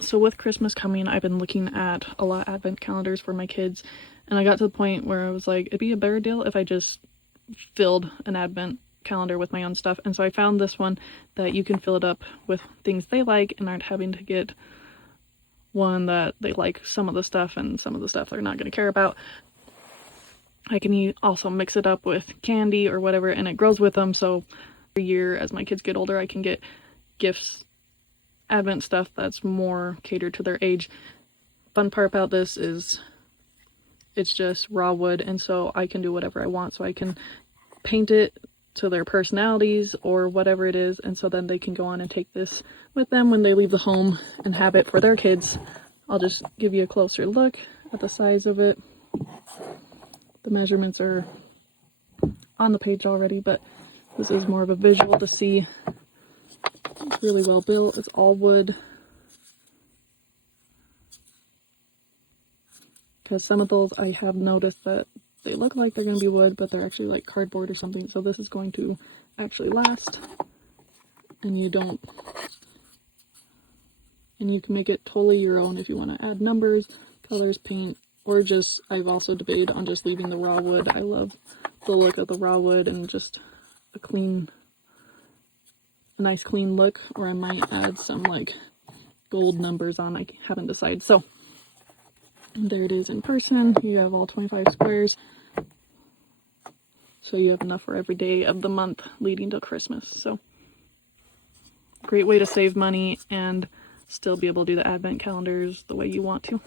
So with Christmas coming, I've been looking at a lot of advent calendars for my kids, and I got to the point where I was like, it'd be a better deal if I just filled an advent calendar with my own stuff. And so I found this one that you can fill it up with things they like and aren't having to get one that they like some of the stuff and some of the stuff they're not going to care about. I can also mix it up with candy or whatever, and it grows with them. So every year as my kids get older, I can get gifts, advent stuff that's more catered to their age. Fun part about this is it's just raw wood, and so I can do whatever I want. So I can paint it to their personalities or whatever it is, and so then they can go on and take this with them when they leave the home and have it for their kids. I'll just give you a closer look at the size of it. The measurements are on the page already, but this is more of a visual to see. It's really well built. It's all wood. Because some of those I have noticed that they look like they're going to be wood, but they're actually like cardboard or something. So this is going to actually last. And you can make it totally your own if you want to add numbers, colors, paint, or just, I've also debated on just leaving the raw wood. I love the look of the raw wood and just a nice clean look, or I might add some like gold numbers on. I haven't decided. So there it is in person. You have all 25 squares. So you have enough for every day of the month leading to Christmas. So great way to save money and still be able to do the advent calendars the way you want to.